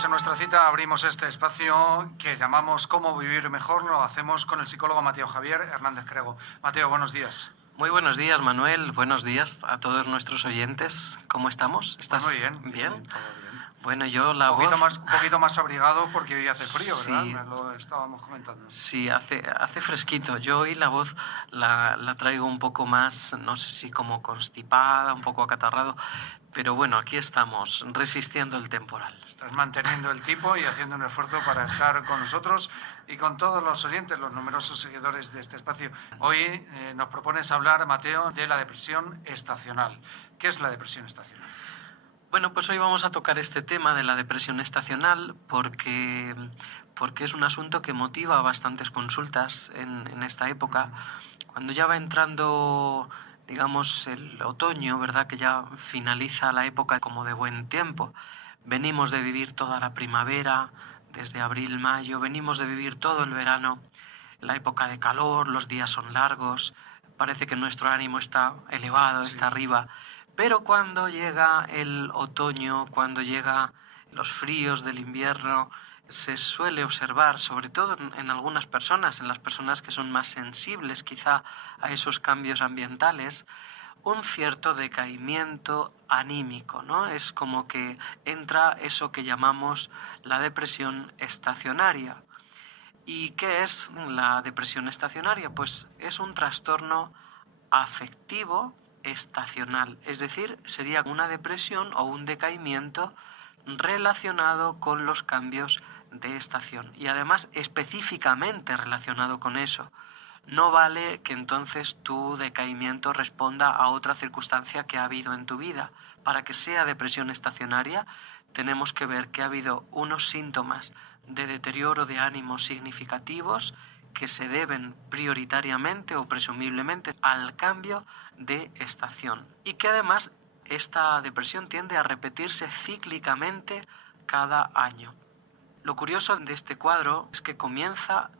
Pues en nuestra cita abrimos este espacio que llamamos Cómo vivir mejor. Lo hacemos con el psicólogo Mateo Javier Hernández Crego. Mateo, buenos días. Muy buenos días, Manuel. Buenos días a todos nuestros oyentes. ¿Cómo estamos? ¿Estás muy bien? ¿Bien? Todo bien. Bueno, yo la un voz... poquito más abrigado porque hoy hace frío, ¿verdad? Sí. Me lo estábamos comentando. Sí, hace fresquito. Yo hoy la voz la traigo un poco más, no sé si como constipada, un poco acatarrado, pero bueno, aquí estamos, resistiendo el temporal. Estás manteniendo el tipo y haciendo un esfuerzo para estar con nosotros y con todos los oyentes, los numerosos seguidores de este espacio. Hoy nos propones hablar, Mateo, de la depresión estacional. ¿Qué es la depresión estacional? Bueno, pues hoy vamos a tocar este tema de la depresión estacional porque es un asunto que motiva a bastantes consultas en esta época. Cuando ya va entrando, digamos, el otoño, ¿verdad? Que ya finaliza la época como de buen tiempo. Venimos de vivir toda la primavera, desde abril, mayo, venimos de vivir todo el verano, la época de calor, los días son largos, parece que nuestro ánimo está elevado, está arriba. Pero cuando llega el otoño, cuando llegan los fríos del invierno, se suele observar, sobre todo en algunas personas, en las personas que son más sensibles quizá a esos cambios ambientales, un cierto decaimiento anímico, ¿no? Es como que entra eso que llamamos la depresión estacionaria. ¿Y qué es la depresión estacionaria? Pues es un trastorno afectivo estacional, es decir, sería una depresión o un decaimiento relacionado con los cambios de estación y además específicamente relacionado con eso. No vale que entonces tu decaimiento responda a otra circunstancia que ha habido en tu vida. Para que sea depresión estacionaria, tenemos que ver que ha habido unos síntomas de deterioro de ánimo significativos que se deben prioritariamente o presumiblemente al cambio de estación y que además esta depresión tiende a repetirse cíclicamente cada año. Lo curioso de este cuadro es que comienza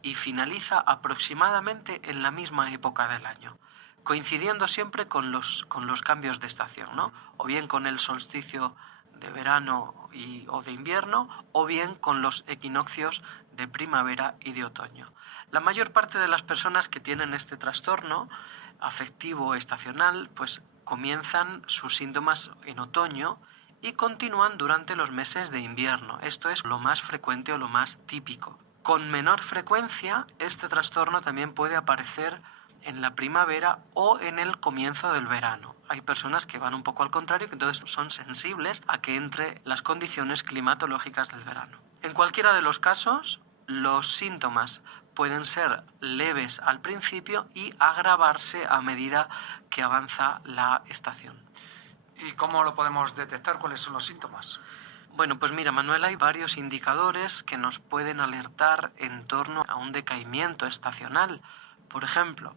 y finaliza aproximadamente en la misma época del año, coincidiendo siempre con los cambios de estación, ¿no? O bien con el solsticio de verano o de invierno, o bien con los equinoccios de primavera y de otoño. La mayor parte de las personas que tienen este trastorno afectivo estacional, pues comienzan sus síntomas en otoño y continúan durante los meses de invierno. Esto es lo más frecuente o lo más típico. Con menor frecuencia, este trastorno también puede aparecer en la primavera o en el comienzo del verano. Hay personas que van un poco al contrario, que entonces son sensibles a que entre las condiciones climatológicas del verano. En cualquiera de los casos, los síntomas pueden ser leves al principio y agravarse a medida que avanza la estación. ¿Y cómo lo podemos detectar? ¿Cuáles son los síntomas? Bueno, pues mira, Manuel, hay varios indicadores que nos pueden alertar en torno a un decaimiento estacional. Por ejemplo,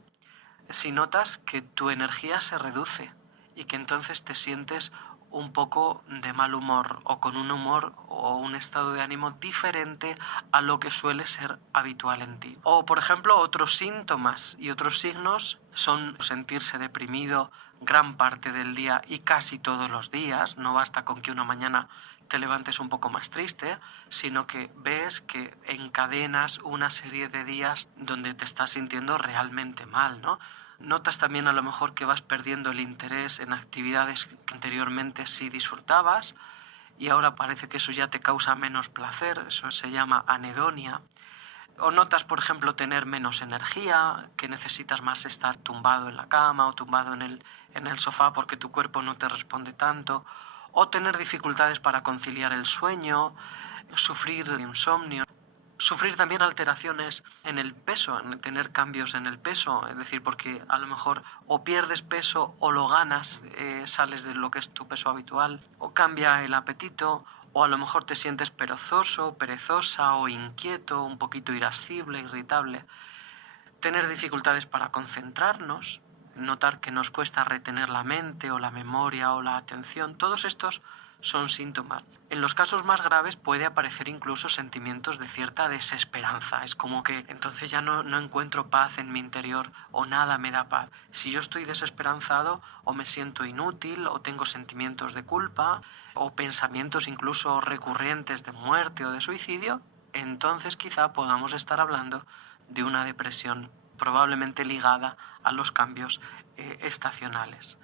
si notas que tu energía se reduce y que entonces te sientes un poco de mal humor o con un humor o un estado de ánimo diferente a lo que suele ser habitual en ti. O, por ejemplo, otros síntomas y otros signos son sentirse deprimido gran parte del día y casi todos los días. No basta con que una mañana te levantes un poco más triste, sino que ves que encadenas una serie de días donde te estás sintiendo realmente mal, ¿no? Notas también a lo mejor que vas perdiendo el interés en actividades que anteriormente sí disfrutabas y ahora parece que eso ya te causa menos placer, eso se llama anedonia. O notas, por ejemplo, tener menos energía, que necesitas más estar tumbado en la cama o tumbado en el sofá porque tu cuerpo no te responde tanto. O tener dificultades para conciliar el sueño, sufrir insomnio. Sufrir también alteraciones en el peso, en tener cambios en el peso, es decir, porque a lo mejor o pierdes peso o lo ganas, sales de lo que es tu peso habitual, o cambia el apetito, o a lo mejor te sientes perezoso, perezosa o inquieto, un poquito irascible, irritable. Tener dificultades para concentrarnos, notar que nos cuesta retener la mente o la memoria o la atención, todos estos son síntomas. En los casos más graves puede aparecer incluso sentimientos de cierta desesperanza. Es como que entonces ya no encuentro paz en mi interior o nada me da paz. Si yo estoy desesperanzado o me siento inútil o tengo sentimientos de culpa o pensamientos incluso recurrentes de muerte o de suicidio, entonces quizá podamos estar hablando de una depresión probablemente ligada a los cambios estacionales.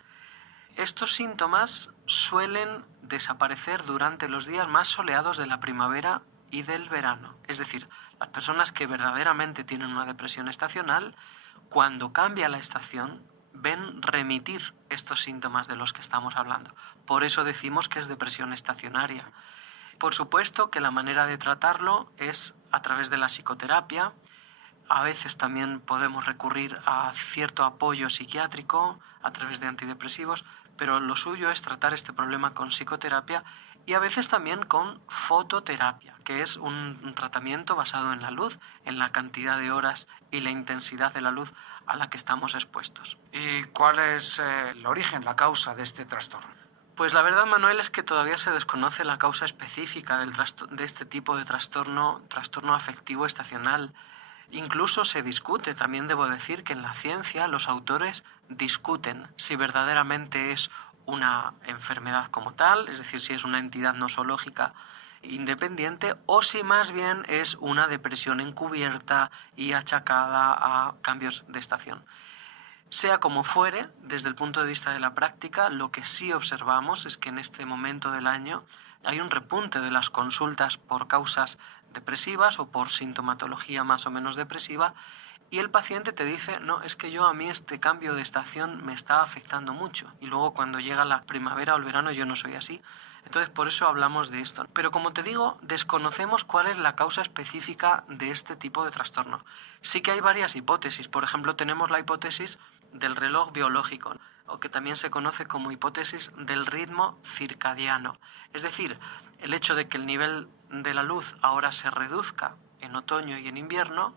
Estos síntomas suelen desaparecer durante los días más soleados de la primavera y del verano. Es decir, las personas que verdaderamente tienen una depresión estacional, cuando cambia la estación, ven remitir estos síntomas de los que estamos hablando. Por eso decimos que es depresión estacionaria. Por supuesto que la manera de tratarlo es a través de la psicoterapia. A veces también podemos recurrir a cierto apoyo psiquiátrico a través de antidepresivos, pero lo suyo es tratar este problema con psicoterapia y a veces también con fototerapia, que es un tratamiento basado en la luz, en la cantidad de horas y la intensidad de la luz a la que estamos expuestos. ¿Y cuál es el origen, la causa de este trastorno? Pues la verdad, Manuel, es que todavía se desconoce la causa específica de este tipo de trastorno afectivo estacional. Incluso se discute, también debo decir que en la ciencia los autores discuten si verdaderamente es una enfermedad como tal, es decir, si es una entidad nosológica independiente o si más bien es una depresión encubierta y achacada a cambios de estación. Sea como fuere, desde el punto de vista de la práctica, lo que sí observamos es que en este momento del año hay un repunte de las consultas por causas depresivas o por sintomatología más o menos depresiva y el paciente te dice, no, es que a mí este cambio de estación me está afectando mucho y luego cuando llega la primavera o el verano yo no soy así. Entonces por eso hablamos de esto. Pero como te digo, desconocemos cuál es la causa específica de este tipo de trastorno. Sí que hay varias hipótesis. Por ejemplo, tenemos la hipótesis del reloj biológico, o que también se conoce como hipótesis del ritmo circadiano. Es decir, el hecho de que el nivel de la luz ahora se reduzca en otoño y en invierno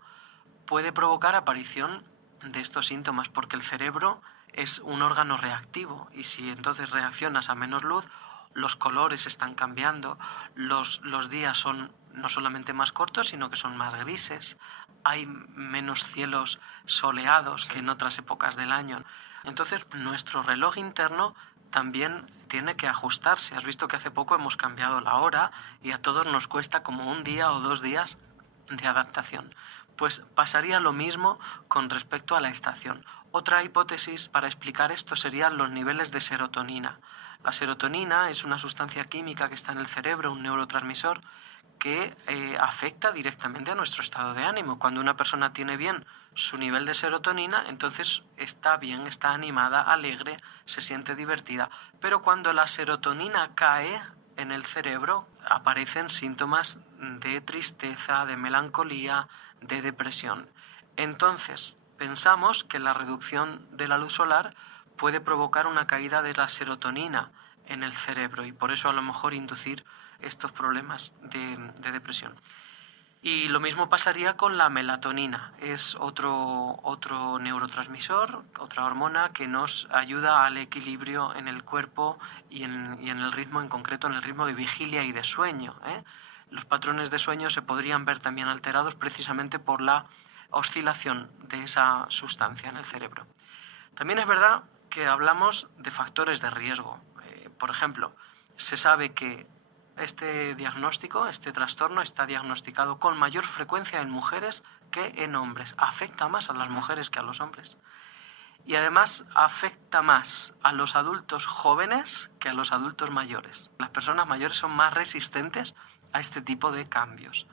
puede provocar aparición de estos síntomas, porque el cerebro es un órgano reactivo y si entonces reaccionas a menos luz, los colores están cambiando, los días son no solamente más cortos, sino que son más grises, hay menos cielos soleados que en otras épocas del año. Entonces, nuestro reloj interno también tiene que ajustarse. Has visto que hace poco hemos cambiado la hora y a todos nos cuesta como 1 día o 2 días de adaptación. Pues pasaría lo mismo con respecto a la estación. Otra hipótesis para explicar esto serían los niveles de serotonina. La serotonina es una sustancia química que está en el cerebro, un neurotransmisor, que afecta directamente a nuestro estado de ánimo. Cuando una persona tiene bien su nivel de serotonina, entonces está bien, está animada, alegre, se siente divertida. Pero cuando la serotonina cae en el cerebro, aparecen síntomas de tristeza, de melancolía, de depresión. Entonces, pensamos que la reducción de la luz solar puede provocar una caída de la serotonina en el cerebro y por eso a lo mejor inducir estos problemas de depresión. Y lo mismo pasaría con la melatonina. Es otro neurotransmisor, otra hormona que nos ayuda al equilibrio en el cuerpo y en el ritmo, en concreto en el ritmo de vigilia y de sueño. Los patrones de sueño se podrían ver también alterados precisamente por la oscilación de esa sustancia en el cerebro. También es verdad que hablamos de factores de riesgo. Por ejemplo, se sabe que este diagnóstico, este trastorno, está diagnosticado con mayor frecuencia en mujeres que en hombres. Afecta más a las mujeres que a los hombres. Y además afecta más a los adultos jóvenes que a los adultos mayores. Las personas mayores son más resistentes a este tipo de cambios.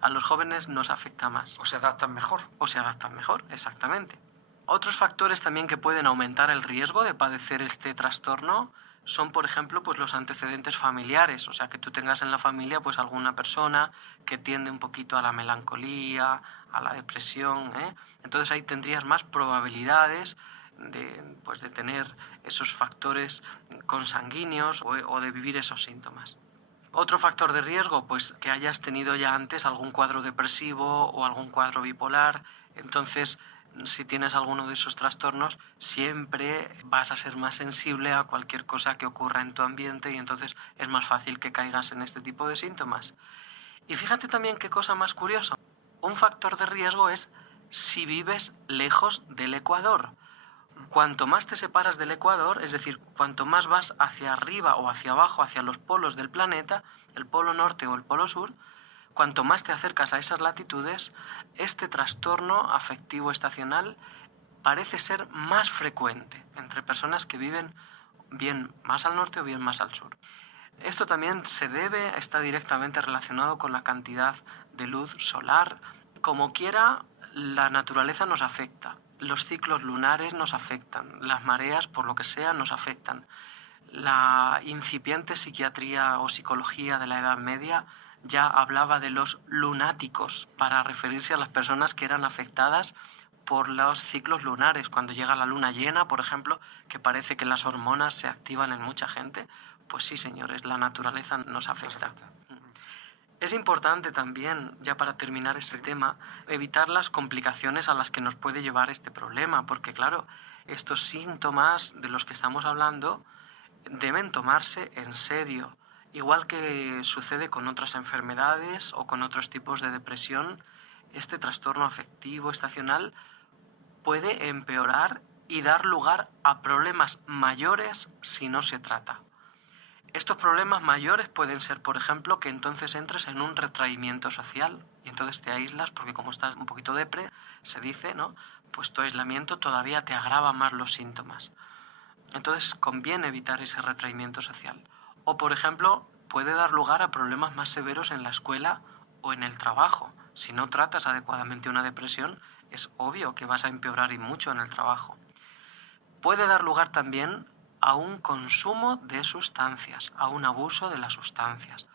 A los jóvenes nos afecta más. ¿O se adaptan mejor? O se adaptan mejor, exactamente. Otros factores también que pueden aumentar el riesgo de padecer este trastorno son, por ejemplo, pues los antecedentes familiares, o sea, que tú tengas en la familia pues alguna persona que tiende un poquito a la melancolía, a la depresión, Entonces ahí tendrías más probabilidades de tener esos factores consanguíneos o de vivir esos síntomas. Otro factor de riesgo, pues que hayas tenido ya antes algún cuadro depresivo o algún cuadro bipolar, entonces si tienes alguno de esos trastornos, siempre vas a ser más sensible a cualquier cosa que ocurra en tu ambiente y entonces es más fácil que caigas en este tipo de síntomas. Y fíjate también qué cosa más curiosa. Un factor de riesgo es si vives lejos del Ecuador. Cuanto más te separas del ecuador, es decir, cuanto más vas hacia arriba o hacia abajo, hacia los polos del planeta, el polo norte o el polo sur, cuanto más te acercas a esas latitudes, este trastorno afectivo estacional parece ser más frecuente entre personas que viven bien más al norte o bien más al sur. Esto también está directamente relacionado con la cantidad de luz solar. Como quiera, la naturaleza nos afecta, los ciclos lunares nos afectan, las mareas, por lo que sea, nos afectan. La incipiente psiquiatría o psicología de la Edad Media ya hablaba de los lunáticos para referirse a las personas que eran afectadas por los ciclos lunares. Cuando llega la luna llena, por ejemplo, que parece que las hormonas se activan en mucha gente, pues sí, señores, la naturaleza nos afecta. Es importante también, ya para terminar este tema, evitar las complicaciones a las que nos puede llevar este problema, porque claro, estos síntomas de los que estamos hablando deben tomarse en serio. Igual que sucede con otras enfermedades o con otros tipos de depresión, este trastorno afectivo estacional puede empeorar y dar lugar a problemas mayores si no se trata. Estos problemas mayores pueden ser, por ejemplo, que entonces entres en un retraimiento social y entonces te aíslas porque como estás un poquito depre, se dice, ¿no? Pues tu aislamiento todavía te agrava más los síntomas. Entonces conviene evitar ese retraimiento social. O, por ejemplo, puede dar lugar a problemas más severos en la escuela o en el trabajo. Si no tratas adecuadamente una depresión, es obvio que vas a empeorar y mucho en el trabajo. Puede dar lugar también a un consumo de sustancias, a un abuso de las sustancias.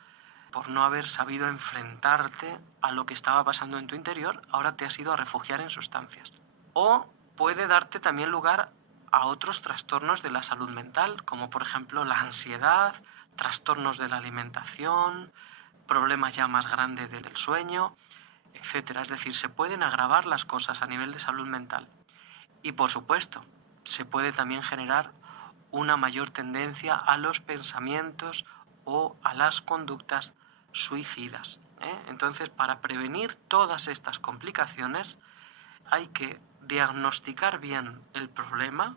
Por no haber sabido enfrentarte a lo que estaba pasando en tu interior, ahora te has ido a refugiar en sustancias. O puede darte también lugar a otros trastornos de la salud mental, como por ejemplo la ansiedad, trastornos de la alimentación, problemas ya más grandes del sueño, etc. Es decir, se pueden agravar las cosas a nivel de salud mental. Y por supuesto, se puede también generar una mayor tendencia a los pensamientos o a las conductas suicidas. Entonces, para prevenir todas estas complicaciones, hay que diagnosticar bien el problema,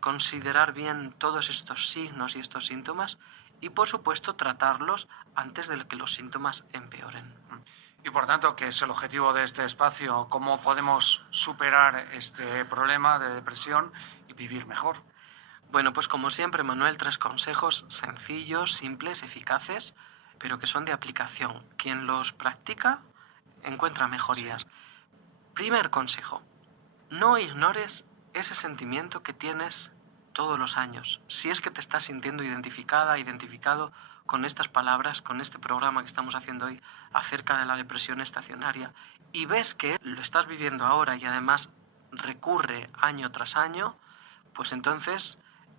considerar bien todos estos signos y estos síntomas y, por supuesto, tratarlos antes de que los síntomas empeoren. Y por tanto, ¿qué es el objetivo de este espacio? ¿Cómo podemos superar este problema de depresión y vivir mejor? Bueno, pues como siempre, Manuel, 3 consejos sencillos, simples, eficaces, pero que son de aplicación. Quien los practica encuentra mejorías. Sí. Primer consejo, no ignores ese sentimiento que tienes todos los años. Si es que te estás sintiendo identificado con estas palabras, con este programa que estamos haciendo hoy acerca de la depresión estacionaria, y ves que lo estás viviendo ahora y además recurre año tras año, pues entonces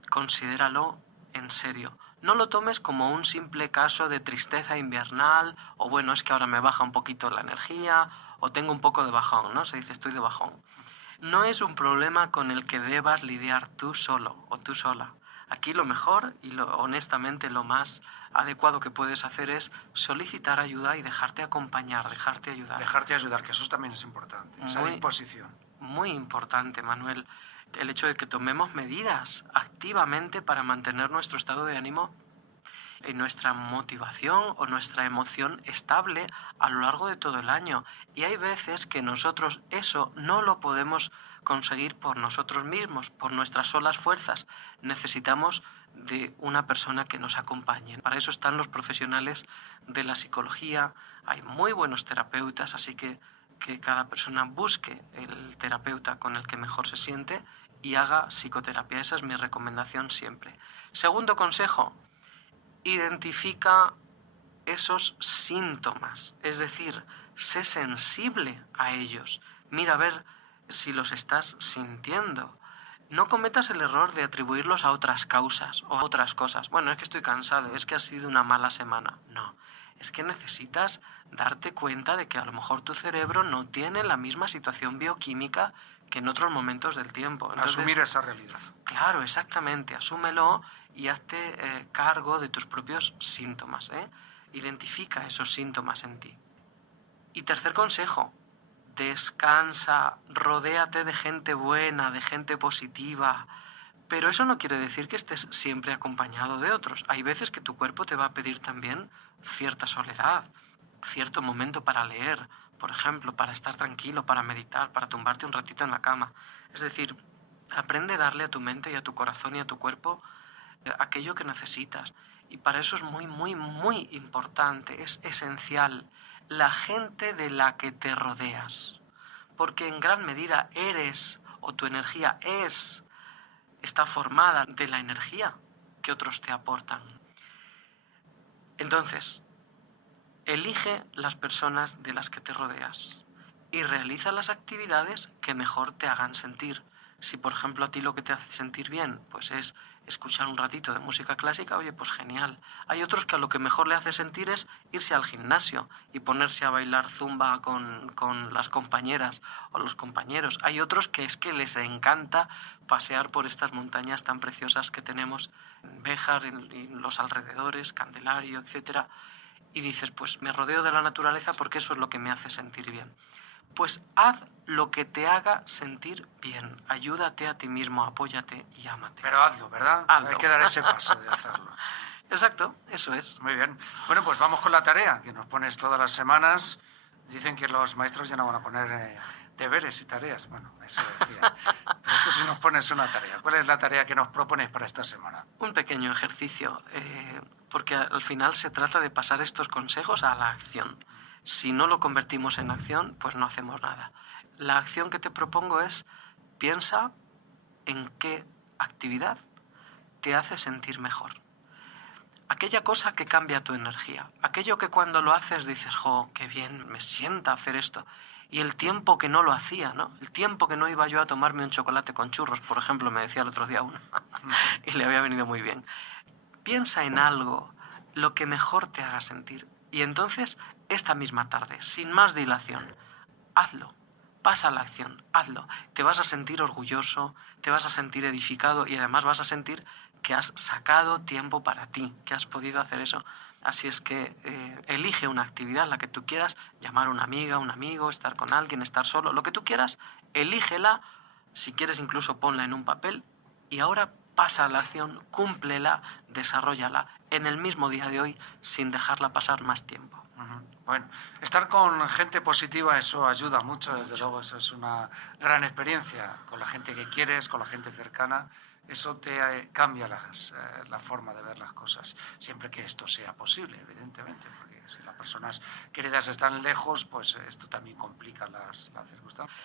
considéralo en serio. No lo tomes como un simple caso de tristeza invernal o bueno, es que ahora me baja un poquito la energía o tengo un poco de bajón, ¿no? Se dice estoy de bajón. No es un problema con el que debas lidiar tú solo o tú sola. Aquí lo mejor y honestamente lo más adecuado que puedes hacer es solicitar ayuda y dejarte acompañar, dejarte ayudar. Dejarte ayudar, que eso también es importante, esa disposición. Muy importante, Manuel. El hecho de que tomemos medidas activamente para mantener nuestro estado de ánimo y nuestra motivación o nuestra emoción estable a lo largo de todo el año. Y hay veces que nosotros eso no lo podemos conseguir por nosotros mismos, por nuestras solas fuerzas. Necesitamos de una persona que nos acompañe. Para eso están los profesionales de la psicología. Hay muy buenos terapeutas, así que cada persona busque el terapeuta con el que mejor se siente y haga psicoterapia. Esa es mi recomendación siempre. Segundo consejo, identifica esos síntomas, es decir, sé sensible a ellos. Mira a ver si los estás sintiendo. No cometas el error de atribuirlos a otras causas o a otras cosas. Bueno, es que estoy cansado, es que ha sido una mala semana. No, es que necesitas darte cuenta de que a lo mejor tu cerebro no tiene la misma situación bioquímica que en otros momentos del tiempo. Entonces, asumir esa realidad. Claro, exactamente. Asúmelo y hazte cargo de tus propios síntomas. Identifica esos síntomas en ti. Y tercer consejo, descansa, rodéate de gente buena, de gente positiva. Pero eso no quiere decir que estés siempre acompañado de otros. Hay veces que tu cuerpo te va a pedir también cierta soledad, cierto momento para leer, por ejemplo, para estar tranquilo, para meditar, para tumbarte un ratito en la cama. Es decir, aprende a darle a tu mente y a tu corazón y a tu cuerpo aquello que necesitas. Y para eso es muy, muy, muy importante, es esencial la gente de la que te rodeas. Porque en gran medida eres, o tu energía está formada de la energía que otros te aportan. Entonces, elige las personas de las que te rodeas y realiza las actividades que mejor te hagan sentir. Si, por ejemplo, a ti lo que te hace sentir bien pues es escuchar un ratito de música clásica, oye, pues genial. Hay otros que a lo que mejor le hace sentir es irse al gimnasio y ponerse a bailar zumba con las compañeras o los compañeros. Hay otros que es que les encanta pasear por estas montañas tan preciosas que tenemos en Béjar, en los alrededores, Candelario, etc. Y dices, pues me rodeo de la naturaleza porque eso es lo que me hace sentir bien. Pues haz lo que te haga sentir bien. Ayúdate a ti mismo, apóyate y ámate. Pero hazlo, ¿verdad? Hazlo. Hay que dar ese paso de hacerlo. Exacto, eso es. Muy bien. Bueno, pues vamos con la tarea que nos pones todas las semanas. Dicen que los maestros ya no van a poner deberes y tareas. Bueno, eso decía. Pero tú sí nos pones una tarea. ¿Cuál es la tarea que nos propones para esta semana? Un pequeño ejercicio, porque al final se trata de pasar estos consejos a la acción. Si no lo convertimos en acción, pues no hacemos nada. La acción que te propongo es, piensa en qué actividad te hace sentir mejor. Aquella cosa que cambia tu energía. Aquello que cuando lo haces dices, ¡jo, qué bien me sienta hacer esto! Y el tiempo que no lo hacía, ¿no? El tiempo que no iba yo a tomarme un chocolate con churros, por ejemplo, me decía el otro día uno, y le había venido muy bien. Piensa en algo, lo que mejor te haga sentir. Y entonces, esta misma tarde, sin más dilación, hazlo. Pasa a la acción, hazlo. Te vas a sentir orgulloso, te vas a sentir edificado y además vas a sentir que has sacado tiempo para ti, que has podido hacer eso. Así es que elige una actividad, la que tú quieras, llamar a una amiga, un amigo, estar con alguien, estar solo, lo que tú quieras, elígela, si quieres incluso ponla en un papel y ahora pasa a la acción, cúmplela, desarróllala en el mismo día de hoy sin dejarla pasar más tiempo. Bueno, estar con gente positiva, eso ayuda mucho, desde luego, eso es una gran experiencia, con la gente que quieres, con la gente cercana, eso te cambia la forma de ver las cosas, siempre que esto sea posible, evidentemente, porque si las personas queridas están lejos, pues esto también complica las circunstancias.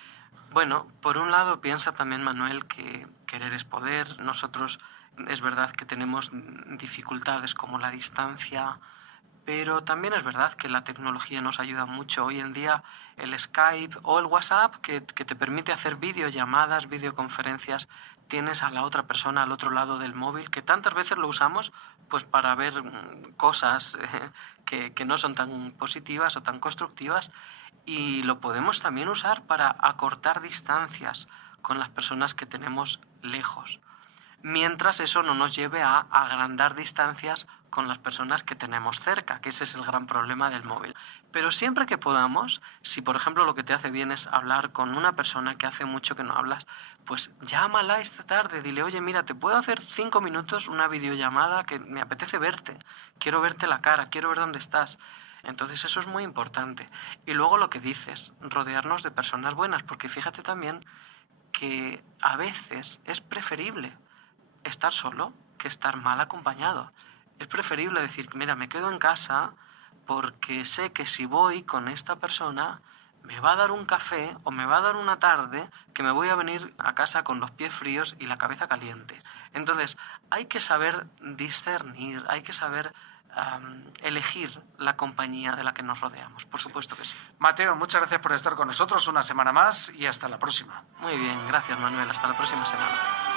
Bueno, por un lado piensa también, Manuel, que querer es poder. Nosotros es verdad que tenemos dificultades como la distancia, pero también es verdad que la tecnología nos ayuda mucho. Hoy en día el Skype o el WhatsApp que te permite hacer videollamadas, videoconferencias, tienes a la otra persona al otro lado del móvil, que tantas veces lo usamos pues para ver cosas que no son tan positivas o tan constructivas, y lo podemos también usar para acortar distancias con las personas que tenemos lejos, mientras eso no nos lleve a agrandar distancias con las personas que tenemos cerca, que ese es el gran problema del móvil. Pero siempre que podamos, si por ejemplo lo que te hace bien es hablar con una persona que hace mucho que no hablas, pues llámala esta tarde, dile, oye, mira, te puedo hacer 5 minutos una videollamada que me apetece verte, quiero verte la cara, quiero ver dónde estás. Entonces eso es muy importante. Y luego lo que dices, rodearnos de personas buenas, porque fíjate también que a veces es preferible estar solo que estar mal acompañado. Es preferible decir, mira, me quedo en casa porque sé que si voy con esta persona me va a dar un café o me va a dar una tarde que me voy a venir a casa con los pies fríos y la cabeza caliente. Entonces, hay que saber discernir, hay que saber elegir la compañía de la que nos rodeamos. Por supuesto que sí. Mateo, muchas gracias por estar con nosotros una semana más y hasta la próxima. Muy bien, gracias, Manuel. Hasta la próxima semana.